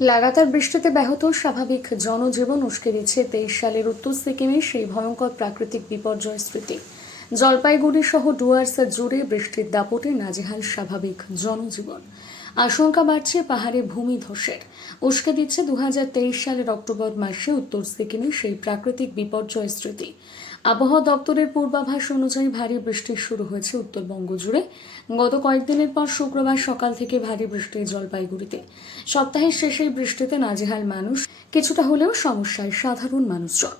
লাগাতার বৃষ্টিতে ব্যাহত স্বাভাবিক জনজীবন উস্কে দিচ্ছে তেইশ সালের উত্তর সিকিমে সেই ভয়ঙ্কর প্রাকৃতিক বিপর্যয় স্মৃতি। জলপাইগুড়ি সহ ডুয়ার্স জুড়ে বৃষ্টির দাপটে নাজেহাল স্বাভাবিক জনজীবন। আশঙ্কা বাড়ছে পাহাড়ে ভূমি ধসের। উস্কে দিচ্ছে দু হাজার তেইশ সালের অক্টোবর মাসে উত্তর সিকিমে সেই প্রাকৃতিক বিপর্যয় স্মৃতি। আবহাওয়া দপ্তরের পূর্বাভাস অনুযায়ী ভারী বৃষ্টি শুরু হয়েছে উত্তরবঙ্গ জুড়ে। গত কয়েকদিনের পর শুক্রবার সকাল থেকে ভারী বৃষ্টি জলপাইগুড়িতে। সপ্তাহের শেষে বৃষ্টিতে নাজেহাল মানুষ, কিছুটা হলেও সমস্যায় সাধারণ মানুষজন।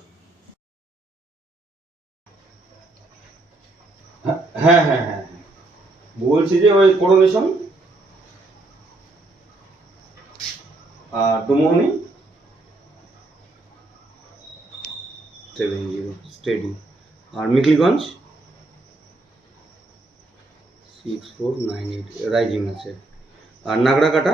হ্যাঁ হ্যাঁ হ্যাঁ হ্যাঁ। বলছি যে ওই করোনেশন? আর ডুমোহনি? সেভেন জিরো স্টেডিং আর Mekliganj six four nine eight rising আছে। আর নাগরাকাটা